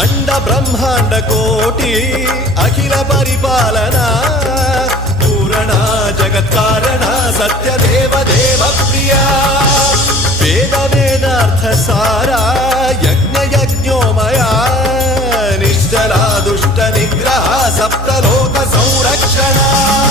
अंड ब्रह्मांड कोटि अखिल परिपालना पूरणा जगत्कारणा सत्यदेव देव प्रिया वेद वेदार्थ सारा यज्ञ यज्ञोमया निश्चला दुष्ट निग्रह सप्तलोक संरक्षणा